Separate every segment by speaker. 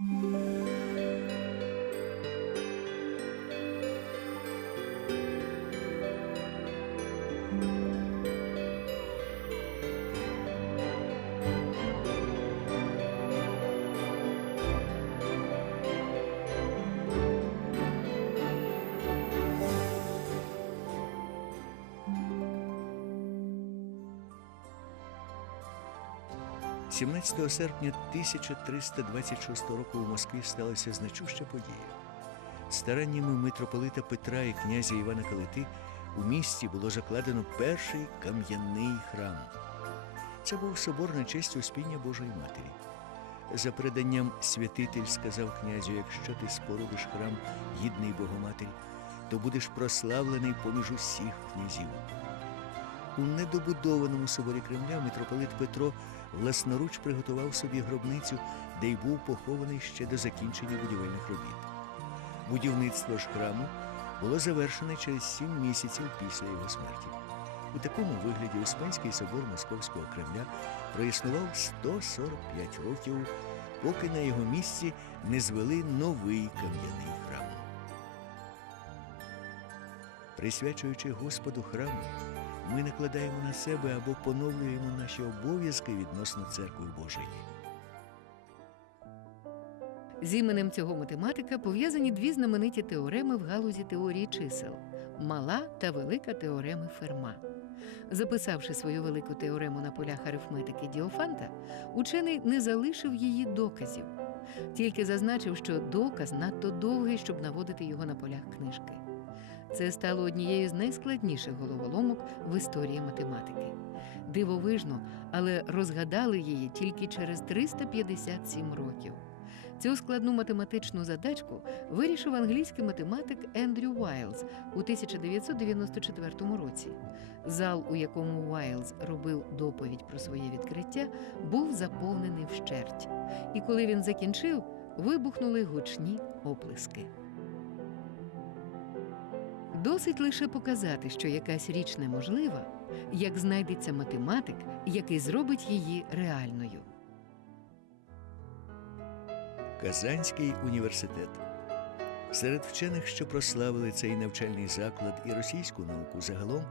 Speaker 1: Música – 17 серпня 1326 року у Москві сталася значуща подія. Стараннями митрополита Петра і князя Івана Калити у місті було закладено перший кам'яний храм. Це був собор на честь Успіння Божої Матері. За переданням святитель сказав князю, якщо ти спорудиш храм гідний Богоматері, то будеш прославлений поміж усіх князів. У недобудованому соборі Кремля митрополит Петро власноруч приготував собі гробницю, де й був похований ще до закінчення будівельних робіт. Будівництво ж храму було завершене через сім місяців після його смерті. У такому вигляді Успенський собор Московського Кремля проіснував 145 років, поки на його місці не звели новий кам'яний храм. Присвячуючи Господу храму, ми накладаємо на себе або поновлюємо наші обов'язки відносно церкви Божої.
Speaker 2: З іменем цього математика пов'язані дві знамениті теореми в галузі теорії чисел мала та велика теореми Ферма. Записавши свою велику теорему на полях арифметики Діофанта, учений не залишив її доказів, тільки зазначив, що доказ надто довгий, щоб наводити його на полях книжки. Це стало однією з найскладніших головоломок в історії математики. Дивовижно, але розгадали її тільки через 357 років. Цю складну математичну задачку вирішив англійський математик Ендрю Уайлз у 1994 році. Зал, у якому Уайлз робив доповідь про своє відкриття, був заповнений вщерть. І коли він закінчив, вибухнули гучні оплески. Досить лише показати, що якась річ неможлива, як знайдеться математик, який зробить її реальною.
Speaker 1: Казанський університет. Серед вчених, що прославили цей навчальний заклад і російську науку загалом,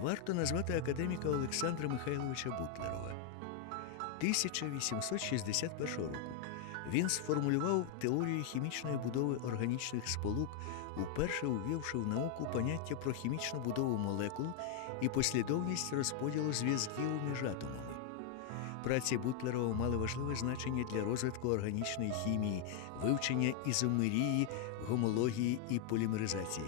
Speaker 1: варто назвати академіка Олександра Михайловича Бутлерова. 1861 року він сформулював теорію хімічної будови органічних сполук, уперше увівши в науку поняття про хімічну будову молекул і послідовність розподілу зв'язків між атомами. Праці Бутлерова мали важливе значення для розвитку органічної хімії, вивчення ізомерії, гомології і полімеризації.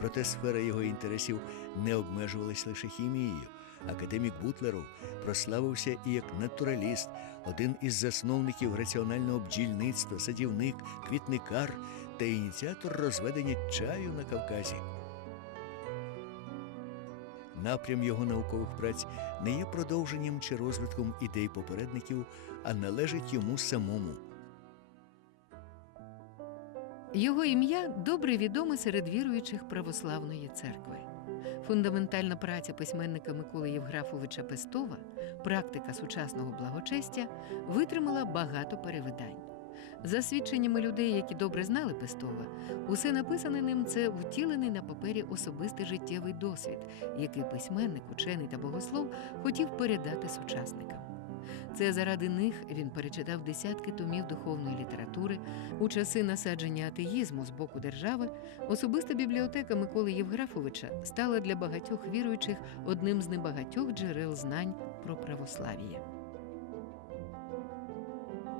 Speaker 1: Проте сфера його інтересів не обмежувалась лише хімією. Академік Бутлеров прославився і як натураліст, один із засновників раціонального бджільництва, садівник, квітникар та ініціатор розведення чаю на Кавказі. Напрям його наукових праць не є продовженням чи розвитком ідей попередників, а належить йому самому.
Speaker 2: Його ім'я добре відоме серед віруючих православної церкви. Фундаментальна праця письменника Миколи Євграфовича Пестова, практика сучасного благочестя, витримала багато перевидань. За свідченнями людей, які добре знали Пестова, усе написане ним це втілений на папері особистий життєвий досвід, який письменник, учений та богослов хотів передати сучасникам. Це заради них він перечитав десятки томів духовної літератури. У часи насадження атеїзму з боку держави особиста бібліотека Миколи Євграфовича стала для багатьох віруючих одним з небагатьох джерел знань про православ'я.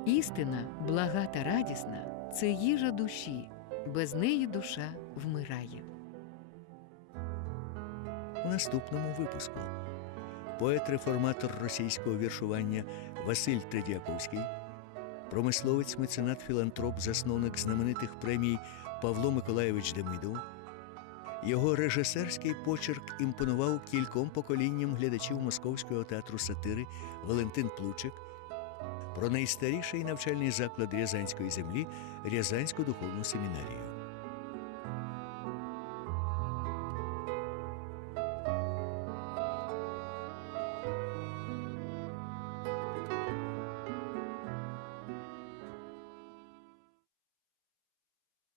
Speaker 2: Істина, блага та радісна це їжа душі, без неї душа вмирає.
Speaker 1: У наступному випуску поет-реформатор російського віршування Василь Тредіаковський, промисловець, меценат, філантроп, засновник знаменитих премій Павло Миколайович Демидов. Його режисерський почерк імпонував кільком поколінням глядачів Московського театру сатири Валентин Плучик. Про найстаріший навчальний заклад Рязанської землі Рязанську духовну семінарію.